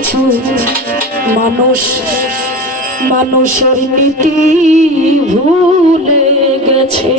কিছু মানুষ মানুষের নীতি ভুলে গেছে।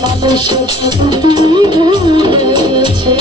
মানুষের ভুলেছে।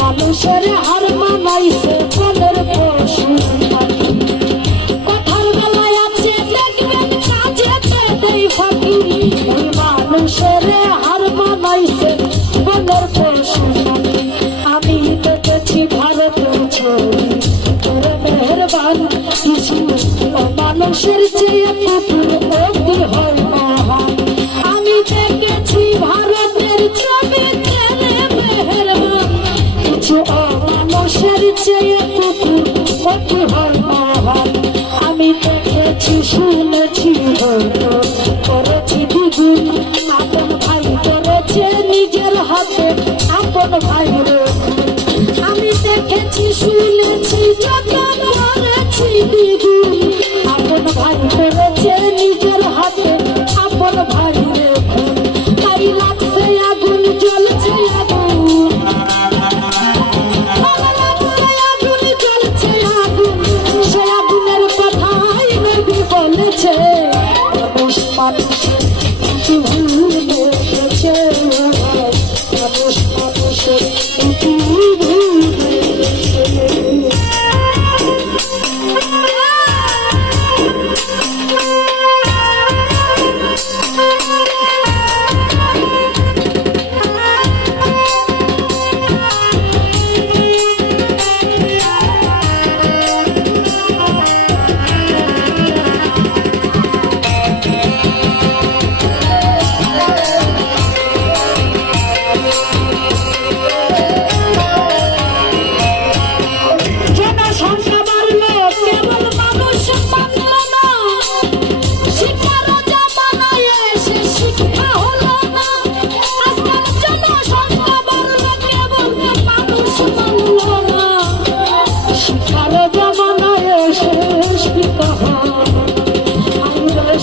মানুষের হার মানাইছে বনের পশু পাখি, কথার বেলায় আছে দেখবেন কাজেতে দেই ফাঁকি। ওই মানুষের হার মানাইছে বনের পশু পাখি। আমি দেখেছি ভারতের ছবি, তোরে মেহেরবান কিছু মানুষের চেয়ে কুকুর অতি হয় মহান। আমি দেখেছি ভারতের ছবি, তোরে মেহেরবান কিছু মানুষের চেয়ে কুকুর অতি হয় মহান। আমি দেখেছি শুনেছি করেছি দ্বিগুণ, আপন ভাই করেছে নিজের হাতে আপন ভাই রে। আমি দেখেছি শুনেছি যতন করেছি দ্বিগুণ, আপন ভাই করেছে নিজের হাতে আপন ভাই রে। তাই লাগছে আগুন জ্বলছে আগুন, সে আগুনের কথাই নবী বলেছে। মানুষ মানুষের ভুলে গেছে, মানুষ মানুষের ভুলে গেছে।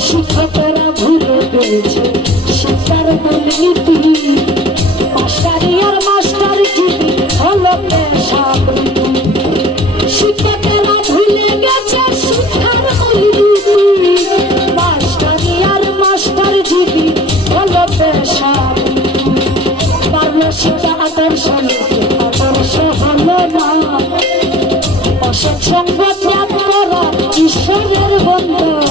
শিক্ষকরা ভুলে গেছে শিক্ষার মূলনীতি, মাস্টারি আর মাস্টার জীবী হলো পেশাবৃত্তি। শিক্ষকেরা ভুলে গেছে শিক্ষার মূলনীতি, মাস্টারি আর মাস্টার জীবী হলো পেশাবৃত্তি। বাল্য শিক্ষা আদর্শ আদর্শ হলো না, অসৎসঙ্গ ত্যাগ করা ঈশ্বরের বন্দনা।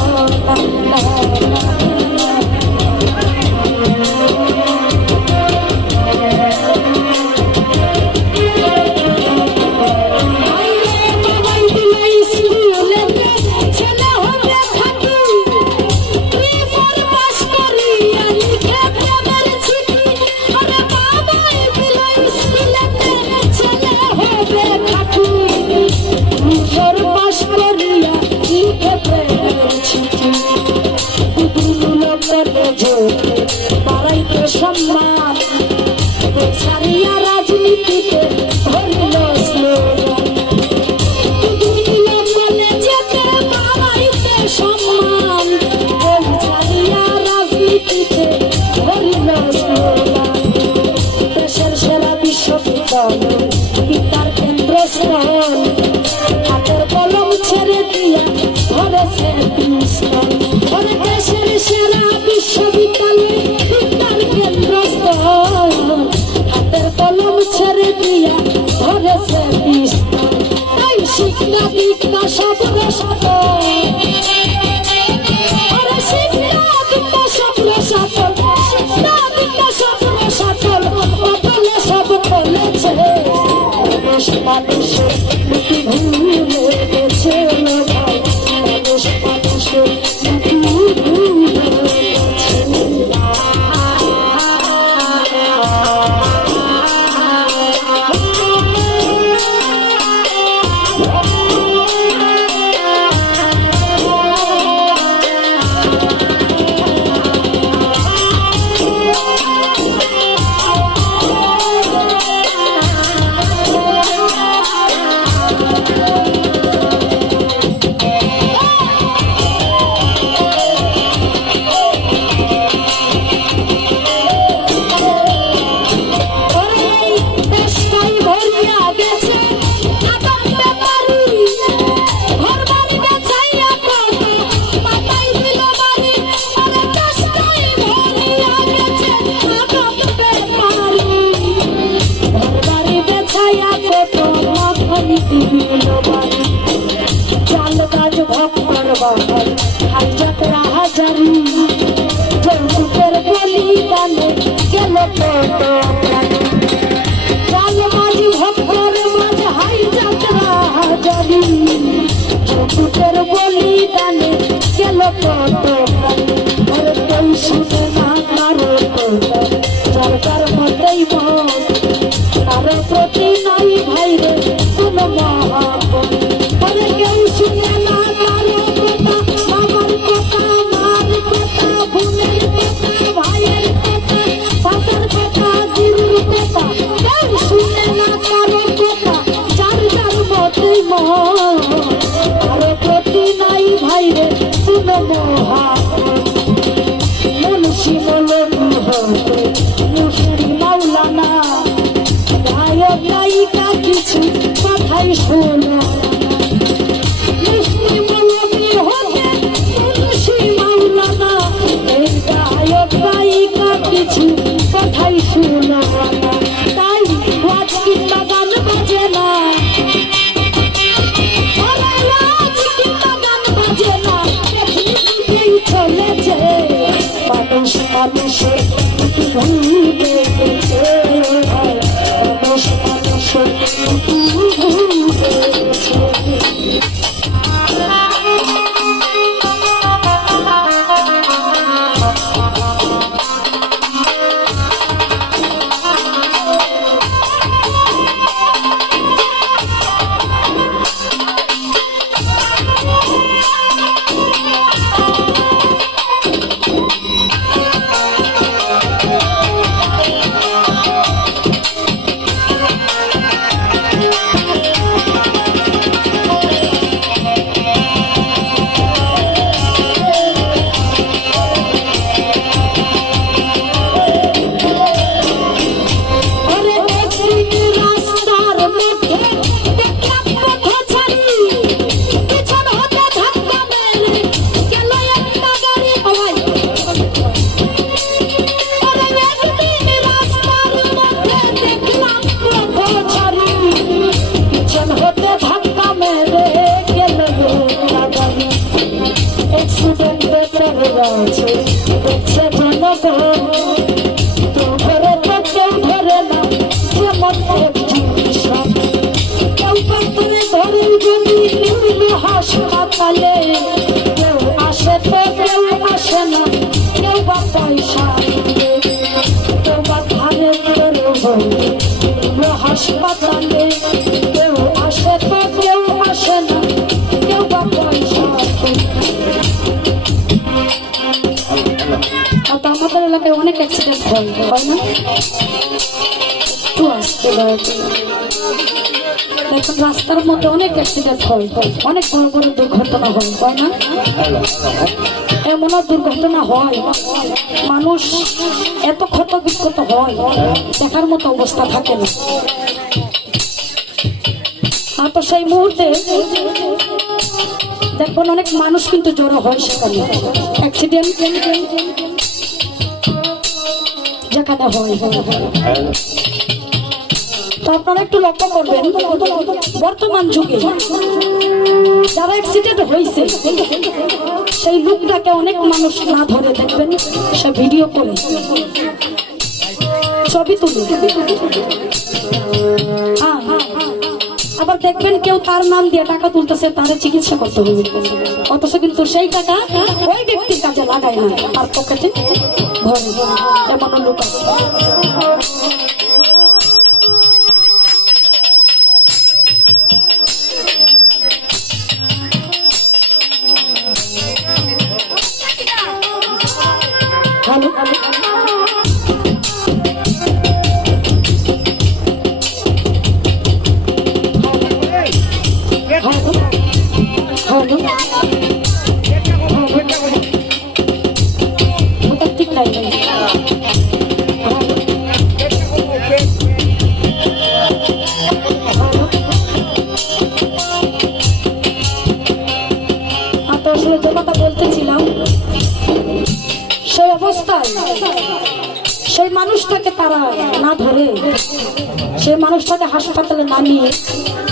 রাজনীতিতে ধরিল স্লোগান। কলেজেতে বাড়াইতে সম্মান, বই ছাড়িয়া রাজনীতিতে ধরিল স্লোগান। দেশের সেরা বিশ্ববিদ্যালয় বিদ্যার কেন্দ্রস্থল, হাতের কলম ছেড়ে দিয়া ধরেছে পিস্তল। ওরে দেশের সেরা বিশ্ববিদ্যালয় বিদ্যার কেন্দ্রস্থল, হাতের কলম ছেড়ে দিয়া ধরেছে পিস্তল। এই শিক্ষা দীক্ষা সব রসাতল, ওরে শিক্ষা দীক্ষা সব রসাতল, শিক্ষা দীক্ষা সব রসাতল, অতলে সব বলেছে। মানুষের মুখে ভুলে গেছে ভাই, মানুষের মুখে ভুলে গেছে। চাল গাছ ভক্তর বাহার হাজারা হাজারি, যৌতুকের বলিদানে গেল কত প্রাণী। চাল গাছ ভক্তর মাঝ হাই যাত্রা হাজারি, যৌতুকের বলিদানে গেল কত প্রাণী। ওরে কেউ শুনে না কারো কথা, যার যার মতেই মন, কারো প্রতি নাই ভাইরে কোনো মহাপন। ওরে কেউ শুনে না কারো কথা, আমার কথা, মার কথা, বোনের কথা, ভাইয়ের কথা, শাশুর কথা, গুরুর কথা, কেউ শুনে না কারো কথা, যার যার মতেই মন, কারো প্রতি নাই ভাইরে কোনো মহাপন। মুন্সি মৌলভী হতে মুশরি মাওলানা, গায়ক গায়িকা কিছু কথাই শোনা। মুসলিম মৌলভী হতে মুন্সি মাওলানা, এই গায়ক গায়িকা কিছু কথাই শোনা। তাই ওয়াজ কিংবা গান বাজে না, ওয়াজ কিংবা গান বাজে না, পৃথিবীতেই চলেছে। মানুষ মানুষের ভুলে গেছে, মানুষ মানুষের ভুলে গেছে। হাসপাতালে কেউ আসে তো কেউ আসে না, কেউ বা পয়সা কেউ বা ধারে হাসপাতালে কেউ আসে তো কেউ আসে না, কেউ বা পয়সা। আমাদের এলাকায় অনেক অ্যাক্সিডেন্ট হয় না? একটু আসতে এখন রাস্তার মধ্যে অনেক অ্যাক্সিডেন্ট হয়, অনেক বড় বড় দুর্ঘটনা হয়, তাই না? এমনও দুর্ঘটনা হয়, মানুষ এত ক্ষত বিক্ষত হয়, দেখার মতো অবস্থা থাকে না। আর তো সেই মুহূর্তে দেখবেন অনেক মানুষ কিন্তু জড়ো হয় সেখানে, অ্যাক্সিডেন্ট যেখানে হয়। তো আপনারা একটু লক্ষ্য করবেন, বর্তমান যুগে যারা অ্যাক্সিডেন্ট হয়েছে সেই লোকটাকে অনেক মানুষ না ধরে দেখবেন সে ভিডিও করে ছবি তুলে, আবার দেখবেন কেউ তার নাম দিয়ে টাকা তুলতেছে, তার চিকিৎসা করতে হবে, অথচ কিন্তু সেই টাকা ওই ব্যক্তির কাজে লাগায় না, তার পকেটে ভরে। এমন লোক আছে। হ্যালো, ঠিক নাই। আসলে যে কথা বলতেছিলাম, সেই অবস্থায় সেই মানুষটাকে তারা না ধরে সেই মানুষটাকে হাসপাতালে নামিয়ে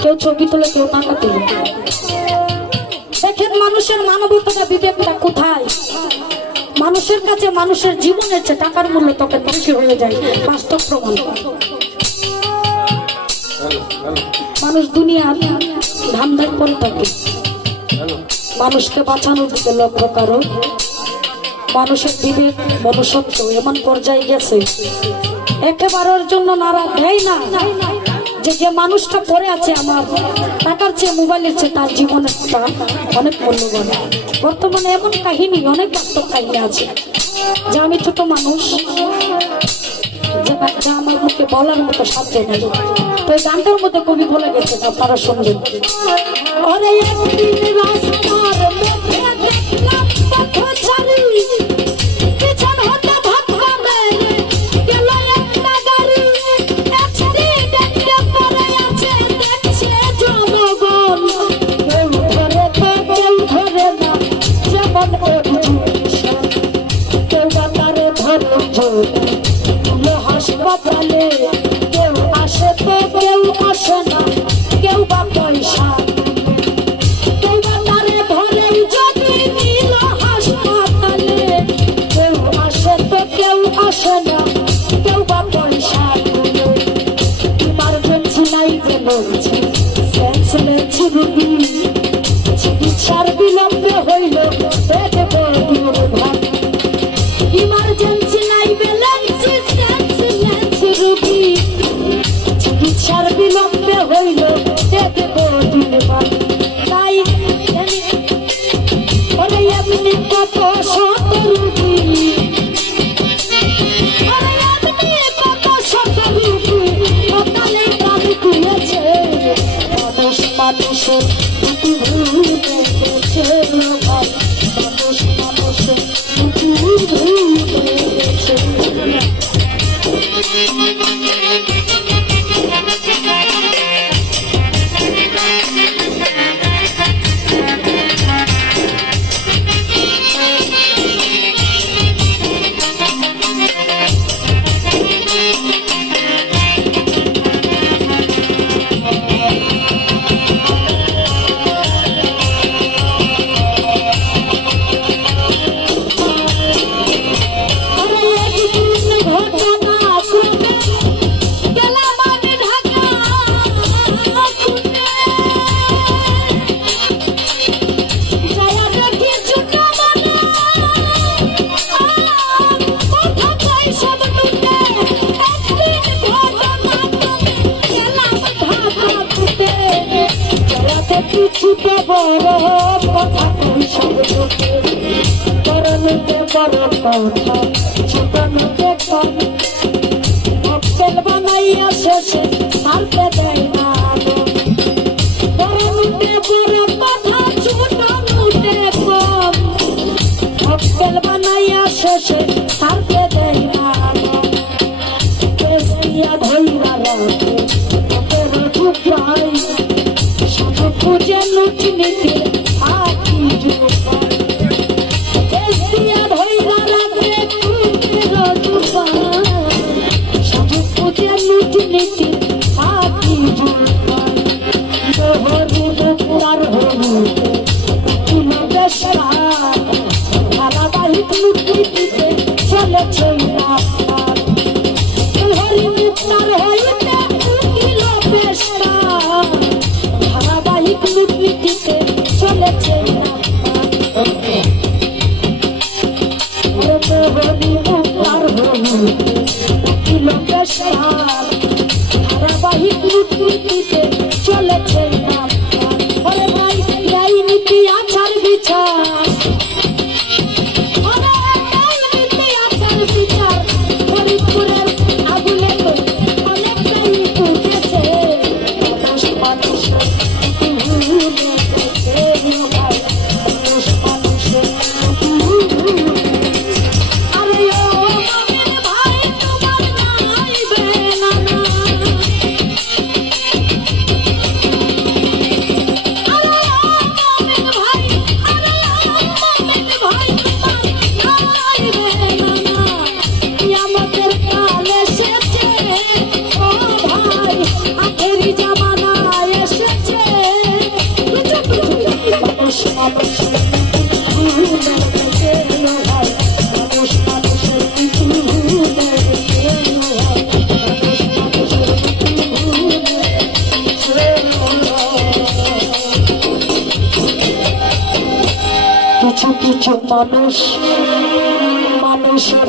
কেউ ছবি তুলে, কেউ টাকা তুলে। দেখেন মানুষের মানবতাটা, বিবেকটা কোথায়? মানুষের কাছে মানুষের জীবনের চেয়ে টাকার মূল্য তখন বেশি হয়ে যায়, বাস্তব প্রমাণ। মানুষ দুনিয়ার ধান্দার করে থাকে, মানুষকে বাঁচানোর দিকে লক্ষ্য করো। মানুষের বিবেক মনুষ্যত্ব এমন পর্যায়ে গেছে, একেবারের জন্য নাড়া দেয় না যে মানুষটা পড়ে আছে আমার টাকার চেয়ে, মোবাইলের চেয়ে তার জীবনেরটা অনেক মূল্যবান। বর্তমানে এমন কাহিনী, অনেক বাস্তব কাহিনী আছে যে আমি ছোট মানুষ, যা আমার মুখে বলার মতো সাধ্য নেই। তো এই গানটার মধ্যে কবি বলে গেছেন, আপনারা শুনবেন। হাসপাতালে কেউ আসে তো কেউ আসে না, কেউ বা পয়সা, কেউ বা তারে ধরে যদি নিল হাসপাতালে, কেউ আসে তো কেউ আসে না, কেউ বা পয়সা। ইমার্জেন্সি নাই যে বলছে সেন্সলেন্স রুগী, চিকিৎসার বিলম্বে হইল দেখব দুর্ভাগ। ইমার্জেন্সি নাই ব্যালেন্সি রুগী, চিকিৎসার বিলম্বে হইল দেখব দুর্ভাগ। তাই ওরে এমনি কত শত রুগী, কত শত রুগী সকালে প্রাণ তুলেছে, মানুষ মানুষের ভুলে গেছে, মানুষ মানুষের ভুলে গেছে। কিছুটা বড় কথা কই সব লোকে, করলতে বড় কথা ছোট লোকে কম, মক্কেল বানাইয়া শেষে প্রায় সাধু পূজা লুটি নিতে আকি জোপাই দিয়া ধৈরা রাখে সাধু পূজা লুটি নিতে আকি জোপাই লোহরি মুক্তার হইতে কিলো বেশা ধারাবাহিক লুটি দিতে চলেছে রাস্তার লোহরি মুক্তার হইতে কিলো বেশা ধারাবাহিক লুটি দিতে চলেছে লোহরি মুক্তার হইতে কিলো বেশা ধারাবাহিক লুটি দিতে চলেছে ওরে ভাই গাই নীতি আচার বিচার ফরিদপুরের আগুনে তো অনেকটাই উঠেছে মানুষ মানুষের আরে ও মামের ভাই তোমার নাইবে না কিছু কিছু মানুষ মানুষের